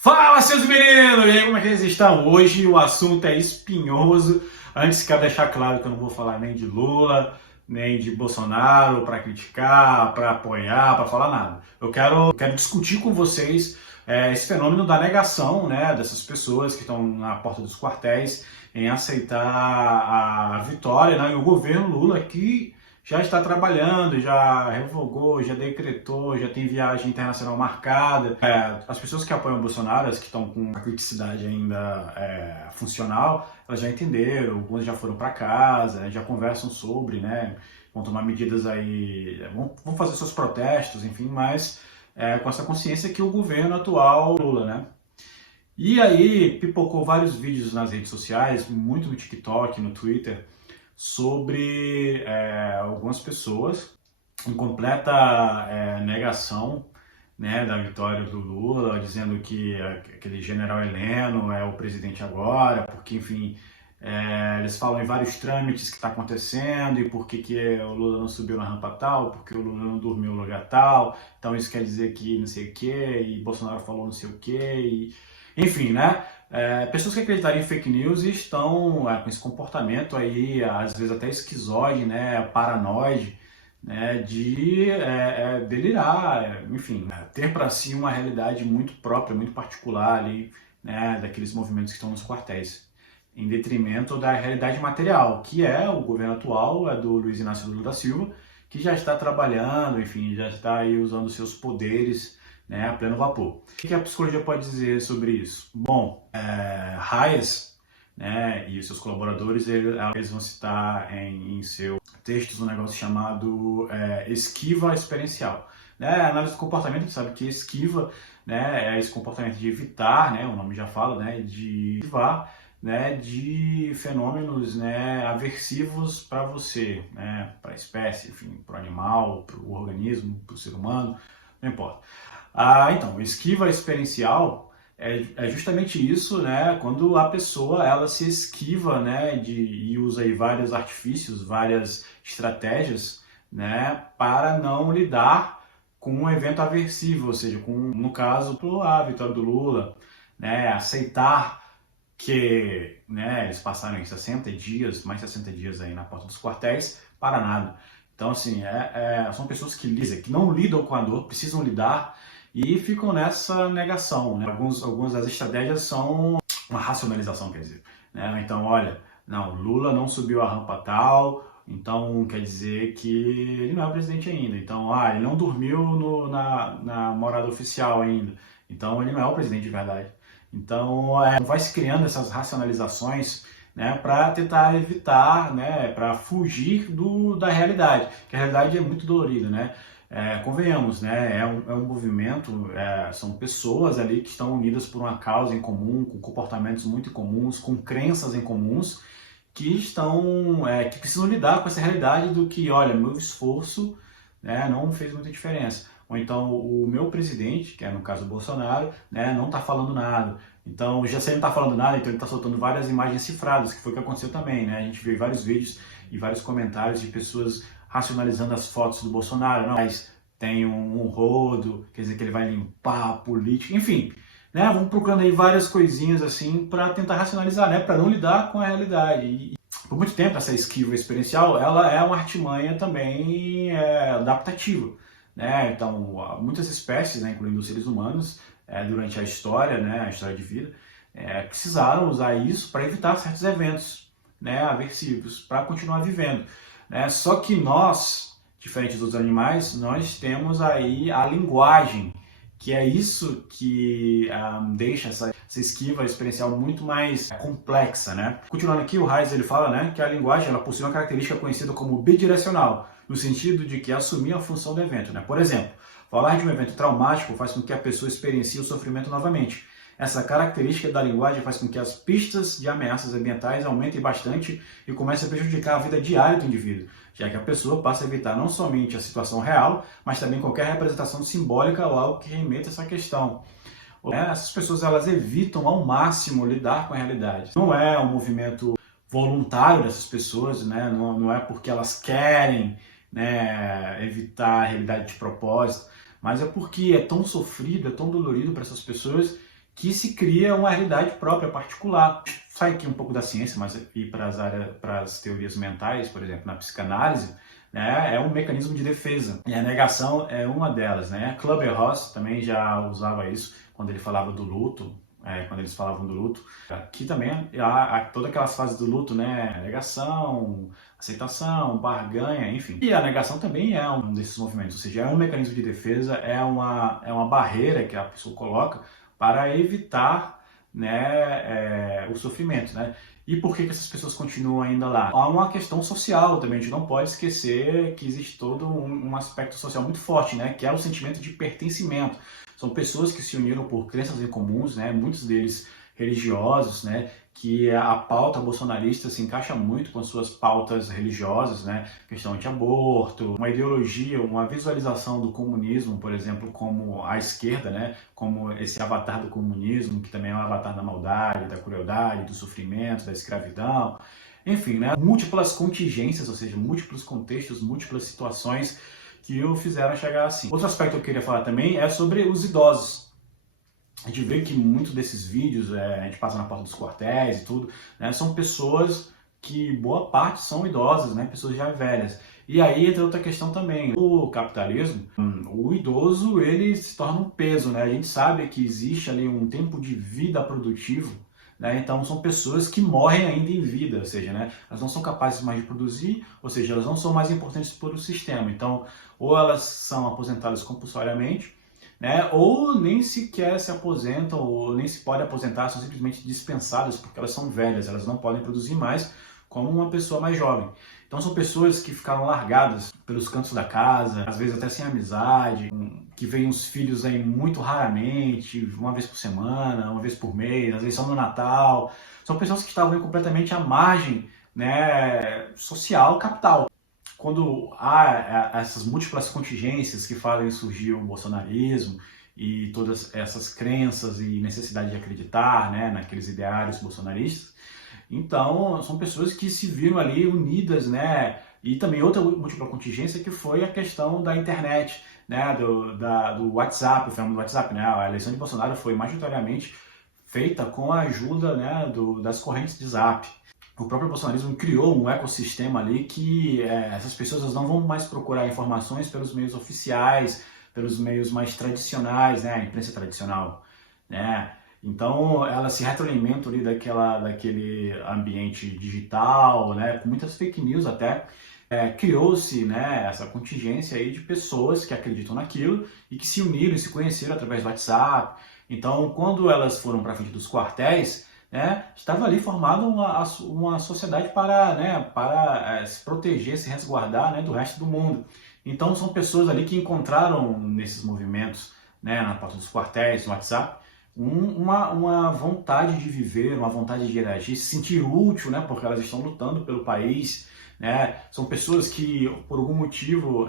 Fala, seus meninos! E aí, como é que eles estão? Hoje o assunto é espinhoso. Antes, quero deixar claro que eu não vou falar nem de Lula, nem de Bolsonaro para criticar, para apoiar, para falar nada. Eu quero discutir com vocês esse fenômeno da negação, né, dessas pessoas que estão na porta dos quartéis em aceitar a vitória, né, e o governo Lula que já está trabalhando, já revogou, já decretou, já tem viagem internacional marcada. As pessoas que apoiam o Bolsonaro, as que estão com a criticidade ainda funcional, elas já entenderam, algumas já foram para casa, né, já conversam sobre, né, vão tomar medidas aí, vão fazer seus protestos, enfim, mas com essa consciência que o governo atual, Lula, né? E aí pipocou vários vídeos nas redes sociais, muito no TikTok, no Twitter, sobre algumas pessoas em completa negação, né, da vitória do Lula, dizendo que aquele general Heleno é o presidente agora, porque, enfim, eles falam em vários trâmites que está acontecendo e por que o Lula não subiu na rampa tal, porque o Lula não dormiu no lugar tal, então isso quer dizer que não sei o que, e Bolsonaro falou não sei o que, e... enfim, né? Pessoas que acreditarem em fake news estão com esse comportamento aí, às vezes até esquizoide, né, paranoide, né, de delirar, enfim, ter para si uma realidade muito própria, muito particular ali, né, daqueles movimentos que estão nos quartéis, em detrimento da realidade material, que é o governo atual, do Luiz Inácio Lula da Silva, que já está trabalhando, enfim, já está aí usando seus poderes, né, a pleno vapor. O que a psicologia pode dizer sobre isso? Bom, Hayes, né, e os seus colaboradores, eles vão citar em seus textos um negócio chamado esquiva experiencial. Né, a análise do comportamento, a gente sabe que esquiva, né, é esse comportamento de evitar, né, o nome já fala, né, de esquivar, né, de fenômenos, né, aversivos para você, né, para a espécie, enfim, para o animal, para o organismo, para o ser humano, não importa. Então, esquiva experiencial é justamente isso, né? Quando a pessoa ela se esquiva, né, e usa aí vários artifícios, várias estratégias, né, para não lidar com um evento aversivo, ou seja, no caso, a vitória do Lula, né, aceitar que, né, eles passaram em 60 dias, mais 60 dias aí na porta dos quartéis, para nada. Então, assim, são pessoas que não lidam com a dor, precisam lidar e ficam nessa negação, né? Algumas das estratégias são uma racionalização, quer dizer, né? Então, olha, não, Lula não subiu a rampa tal, então quer dizer que ele não é o presidente ainda. Então, ele não dormiu na morada oficial ainda, então ele não é o presidente de verdade. Então, vai se criando essas racionalizações, né, para tentar evitar, né, para fugir da realidade, que a realidade é muito dolorida, né? Convenhamos, né, é um movimento, são pessoas ali que estão unidas por uma causa em comum, com comportamentos muito comuns, com crenças em comuns, que precisam lidar com essa realidade do que, olha, meu esforço, né, não fez muita diferença. Ou então o meu presidente, que é no caso o Bolsonaro, né, não está falando nada. Então, já se ele não está falando nada, então ele está soltando várias imagens cifradas, que foi o que aconteceu também, né? A gente viu vários vídeos e vários comentários de pessoas racionalizando as fotos do Bolsonaro. Não, mas tem um rodo, quer dizer que ele vai limpar a política, enfim, né? Vamos procurando aí várias coisinhas assim para tentar racionalizar, né? Para não lidar com a realidade. E por muito tempo essa esquiva experiencial, ela é uma artimanha também adaptativa, né? Então, muitas espécies, né, incluindo os seres humanos, durante a história, né, a história de vida, precisaram usar isso para evitar certos eventos, né, aversivos, para continuar vivendo, né? Só que nós, diferente dos animais, nós temos aí a linguagem, que é isso que deixa essa esquiva experiencial muito mais complexa, né? Continuando aqui, o Hayes ele fala, né, que a linguagem ela possui uma característica conhecida como bidirecional, no sentido de que assumir a função do evento, né? Por exemplo, falar de um evento traumático faz com que a pessoa experiencie o sofrimento novamente. Essa característica da linguagem faz com que as pistas de ameaças ambientais aumentem bastante e comecem a prejudicar a vida diária do indivíduo, já que a pessoa passa a evitar não somente a situação real, mas também qualquer representação simbólica ou algo que remeta a essa questão. Essas pessoas elas evitam ao máximo lidar com a realidade. Não é um movimento voluntário dessas pessoas, né? Não é porque elas querem, né, evitar a realidade de propósito, mas é porque é tão sofrido, é tão dolorido para essas pessoas que se cria uma realidade própria, particular. Sai aqui um pouco da ciência, mas ir para as teorias mentais, por exemplo, na psicanálise, né, é um mecanismo de defesa. E a negação é uma delas, né? Kübler-Ross também já usava isso quando ele falava do luto, quando eles falavam do luto. Aqui também há todas aquelas fases do luto, né? Negação, aceitação, barganha, enfim. E a negação também é um desses movimentos, ou seja, é um mecanismo de defesa, é uma barreira que a pessoa coloca para evitar, né, o sofrimento, né? E por que essas pessoas continuam ainda lá? Há uma questão social também, a gente não pode esquecer que existe todo um aspecto social muito forte, né? Que é o sentimento de pertencimento. São pessoas que se uniram por crenças em comuns, né? Muitos deles religiosos, né? Que a pauta bolsonarista se encaixa muito com as suas pautas religiosas, né? Questão de aborto, uma ideologia, uma visualização do comunismo, por exemplo, como a esquerda, né? Como esse avatar do comunismo, que também é um avatar da maldade, da crueldade, do sofrimento, da escravidão. Enfim, né? Múltiplas contingências, ou seja, múltiplos contextos, múltiplas situações que o fizeram chegar assim. Outro aspecto que eu queria falar também é sobre os idosos. A gente vê que muitos desses vídeos, a gente passa na porta dos quartéis e tudo, né, são pessoas que boa parte são idosas, né, pessoas já velhas. E aí entra outra questão também. No capitalismo, o idoso ele se torna um peso, né? A gente sabe que existe ali um tempo de vida produtivo, né? Então são pessoas que morrem ainda em vida, ou seja, né, elas não são capazes mais de produzir, ou seja, elas não são mais importantes para o sistema. Então, ou elas são aposentadas compulsoriamente, né, ou nem sequer se aposentam, ou nem se pode aposentar, são simplesmente dispensadas porque elas são velhas, elas não podem produzir mais como uma pessoa mais jovem. Então são pessoas que ficaram largadas pelos cantos da casa, às vezes até sem amizade, que veem os filhos aí muito raramente, uma vez por semana, uma vez por mês, às vezes só no Natal. São pessoas que estavam completamente à margem, né, social, capital. Quando há essas múltiplas contingências que fazem surgir o bolsonarismo e todas essas crenças e necessidade de acreditar, né, naqueles ideários bolsonaristas, então são pessoas que se viram ali unidas, né? E também outra múltipla contingência que foi a questão da internet, né, do WhatsApp, o fenômeno do WhatsApp, né? A eleição de Bolsonaro foi majoritariamente feita com a ajuda, né, das correntes de Zap. O próprio bolsonarismo criou um ecossistema ali que essas pessoas não vão mais procurar informações pelos meios oficiais, pelos meios mais tradicionais, né, a imprensa tradicional, né? Então elas se retroalimentam ali daquele ambiente digital, né, com muitas fake news até. Criou-se, né, essa contingência aí de pessoas que acreditam naquilo e que se uniram e se conheceram através do WhatsApp. Então, quando elas foram para frente dos quartéis, né, estava ali formada uma sociedade para, né, para se proteger, se resguardar, né, do resto do mundo. Então são pessoas ali que encontraram nesses movimentos, né, na porta dos quartéis, no WhatsApp, uma vontade de viver, uma vontade de reagir, se sentir útil, né, porque elas estão lutando pelo país, né. São pessoas que por algum motivo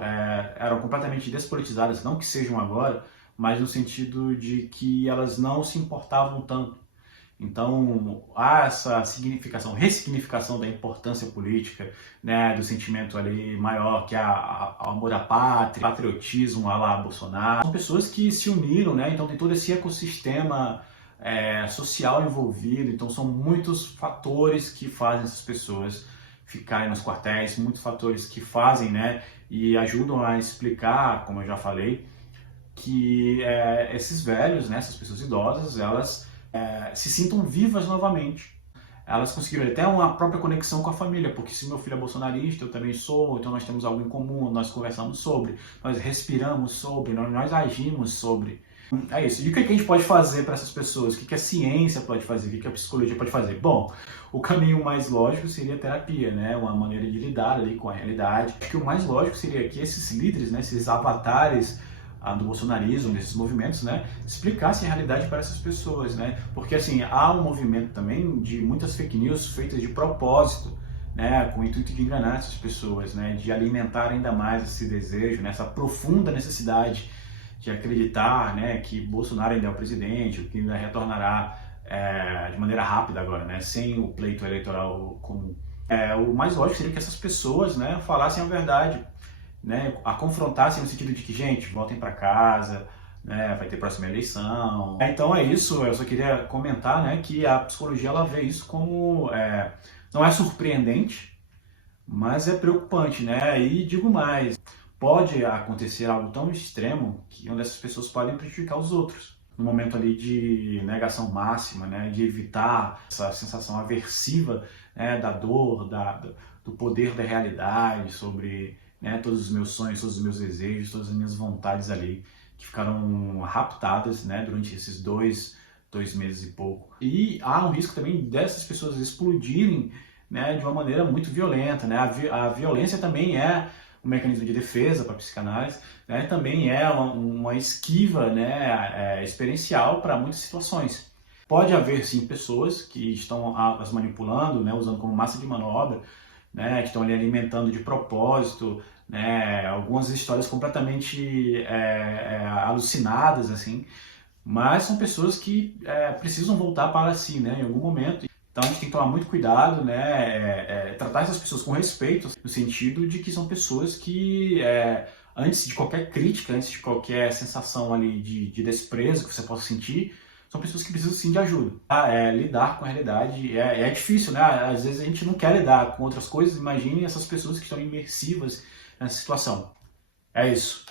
eram completamente despolitizadas, não que sejam agora, mas no sentido de que elas não se importavam tanto. Então, há essa ressignificação da importância política, né, do sentimento ali maior, que é o amor à pátria, patriotismo à la Bolsonaro. São pessoas que se uniram, né, então tem todo esse ecossistema social envolvido, então são muitos fatores que fazem essas pessoas ficarem nos quartéis, muitos fatores que fazem, né, e ajudam a explicar, como eu já falei, que esses velhos, né, essas pessoas idosas, elas se sintam vivas novamente. Elas conseguiram até uma própria conexão com a família, porque se meu filho é bolsonarista, eu também sou, então nós temos algo em comum, nós conversamos sobre, nós respiramos sobre, nós agimos sobre. É isso. E o que a gente pode fazer para essas pessoas? O que a ciência pode fazer? O que a psicologia pode fazer? Bom, o caminho mais lógico seria a terapia, né? Uma maneira de lidar ali com a realidade. Acho que o mais lógico seria que esses líderes, né, esses avatares do bolsonarismo, desses movimentos, né, explicassem a realidade para essas pessoas, né, porque assim, há um movimento também de muitas fake news feitas de propósito, né, com o intuito de enganar essas pessoas, né, de alimentar ainda mais esse desejo, né, essa profunda necessidade de acreditar, né, que Bolsonaro ainda é o presidente, que ainda retornará de maneira rápida agora, né, sem o pleito eleitoral comum. O mais lógico seria que essas pessoas, né, falassem a verdade, né, a confrontassem no sentido de que, gente, voltem para casa, né? Vai ter próxima eleição. Então é isso, eu só queria comentar, né, que a psicologia ela vê isso como, não é surpreendente, mas é preocupante, né? E digo mais, pode acontecer algo tão extremo que onde essas pessoas podem prejudicar os outros. No momento ali de negação máxima, né, de evitar essa sensação aversiva, né, da dor, do poder da realidade sobre, né, todos os meus sonhos, todos os meus desejos, todas as minhas vontades ali que ficaram raptadas, né, durante esses dois meses e pouco. E há um risco também dessas pessoas explodirem, né, de uma maneira muito violenta, né? A violência também é um mecanismo de defesa para a psicanálise, né? Também é uma esquiva, né, experiencial para muitas situações. Pode haver sim pessoas que estão as manipulando, né, usando como massa de manobra, né, que estão ali alimentando de propósito, né, algumas histórias completamente alucinadas assim, mas são pessoas que precisam voltar para si, né, em algum momento. Então a gente tem que tomar muito cuidado, né, tratar essas pessoas com respeito, no sentido de que são pessoas que, antes de qualquer crítica, antes de qualquer sensação ali de desprezo que você possa sentir, são pessoas que precisam sim de ajuda. Lidar com a realidade é difícil, né? Às vezes a gente não quer lidar com outras coisas, imagine essas pessoas que estão imersivas nessa situação. É isso.